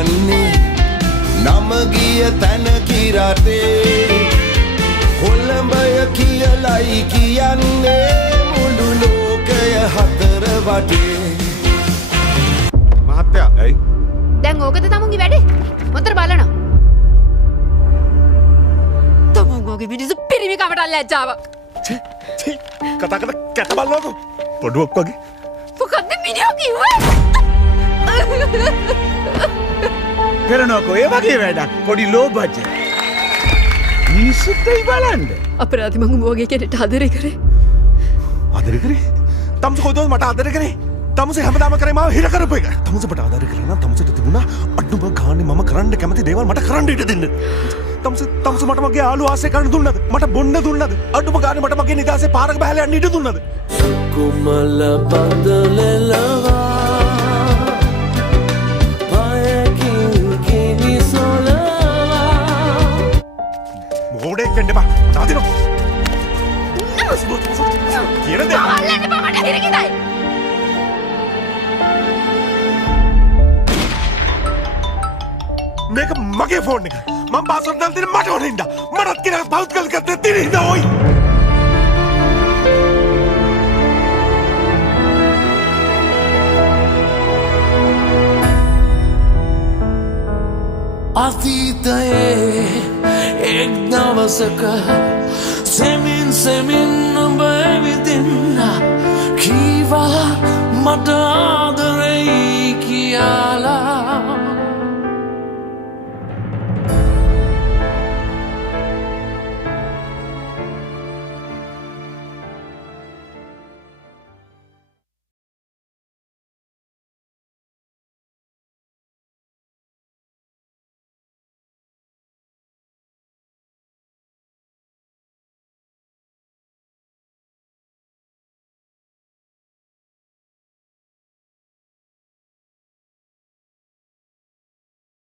කියන්නේ නම ගිය තැන කිරටේ කොළඹය කියලයි කියන්නේ මුළු ලෝකය හතර වටේ මහත්තයා ඇයි දැන් ඕකද තමුන්ගේ වැඩේ මොතර බලනවා තමුන්ගේ මිනිස්සු පිරිමිකමට ලැජ්ජාව කතා කර කැත බලනකො පොඩුවක් වගේ මොකද්ද මිනිහා කිව්වේ කරනකො ඒ වගේ වැඩක් පොඩි ලෝ බජට් මිනිස්සුත්යි බලන්න අපරාධ මං උඹගේ කෙනෙක්ට ආදරේ කරේ ආදරේ කරේ තමුස කොහොමද මට ආදරේ කරේ තමුස හැමදාම කරේ මාව හිර කරපු එක තමුස මට ආදරේ කරා නම් තමුසට තිබුණා අඩුම ගානේ මම කරන්න කැමති දේවල් මට කරන්න ඉඩ දෙන්න තමුස මට මගේ ආලු ආසේ කරන්න දුන්නද මට බොන්න දුන්නද අඩුම ගානේ මට මගේ නිදාසේ පාරක බහලා යන්න ඉඩ දුන්නද කුමල බඳලෙලවා මොඩෙක් වෙන්න බා තාදිනෝ කියන දේ අල්ලන්න බා මට හිරකිතයි මේක මගේ ෆෝන් එක මම පාස්වර්ඩ් දාලා දෙන්න මට ඕන හින්දා මටත් කියන පෞද්ගල කරতে තියෙන හින්දා ඔයි අතීතයේ එක් දවසක සෙමින් ඔබ ඇවිදින්න කීවා මට ආදරෙයි කියලා